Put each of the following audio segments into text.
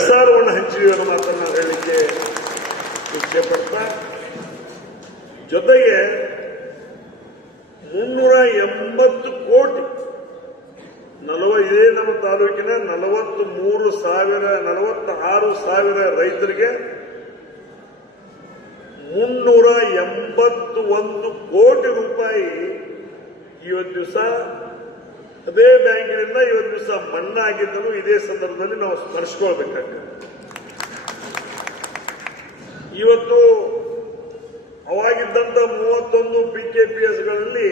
ಬೆಳಸಾರವನ್ನು ಹಂಚಿದೀವಿ ಅನ್ನೋ ಮಾತನ್ನು ನಾವು ಹೇಳಲಿಕ್ಕೆ ಇಚ್ಛೆ ಪಡ್ತಾ, ಜೊತೆಗೆ 380 ಕೋಟಿ ಇದೇ ನಮ್ಮ ತಾಲೂಕಿನ 46,000 ರೈತರಿಗೆ 381 ಕೋಟಿ ರೂಪಾಯಿ ಇವತ್ತು ದಿವಸ ಅದೇ ಬ್ಯಾಂಕಿನಿಂದ ಇವತ್ತು ದಿವಸ ಮನ್ನಾ ಆಗಿದ್ದನ್ನು ಇದೇ ಸಂದರ್ಭದಲ್ಲಿ ನಾವು ಸ್ಮರಿಸಿಕೊಳ್ಬೇಕಾಗ್ತದೆ. ಇವತ್ತು ಅವಾಗಿದ್ದಂತ 31 PKPSಗಳಲ್ಲಿ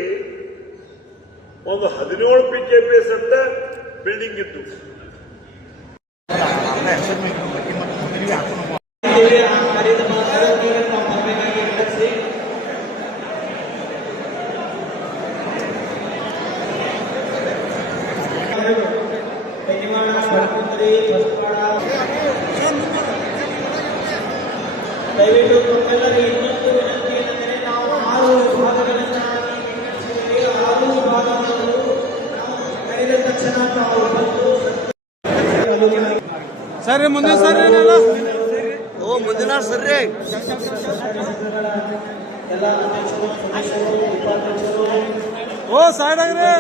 ಒಂದು 17 PKPS ಅಂತ ಬಿಲ್ಡಿಂಗ್ ಇತ್ತು. ದಯವಿಟ್ಟು ತಮ್ಮೆಲ್ಲರಿಗೆ ಇನ್ನೊಂದು ವಿನಂತಿ ಏನೆಂದರೆ ನಾವು 6 ವಿಭಾಗಗಳನ್ನಾಗಿ ವಿಂಗಡಿಸಿದ್ದೇವೆ. 6 ವಿಭಾಗಗಳು ಕರೆದ ತಕ್ಷಣ ತಾವು ಬಂದು ಸರ್ ಮುಂದೆ ಸರ್ ಮುಂದಿನ ಸರ್ರಿ ಎಲ್ಲ ಅಧ್ಯಕ್ಷರು, ಸದಸ್ಯರು, ಉಪಾಧ್ಯಕ್ಷರು ಸೈಡ್ ಆಗ್ರಿ.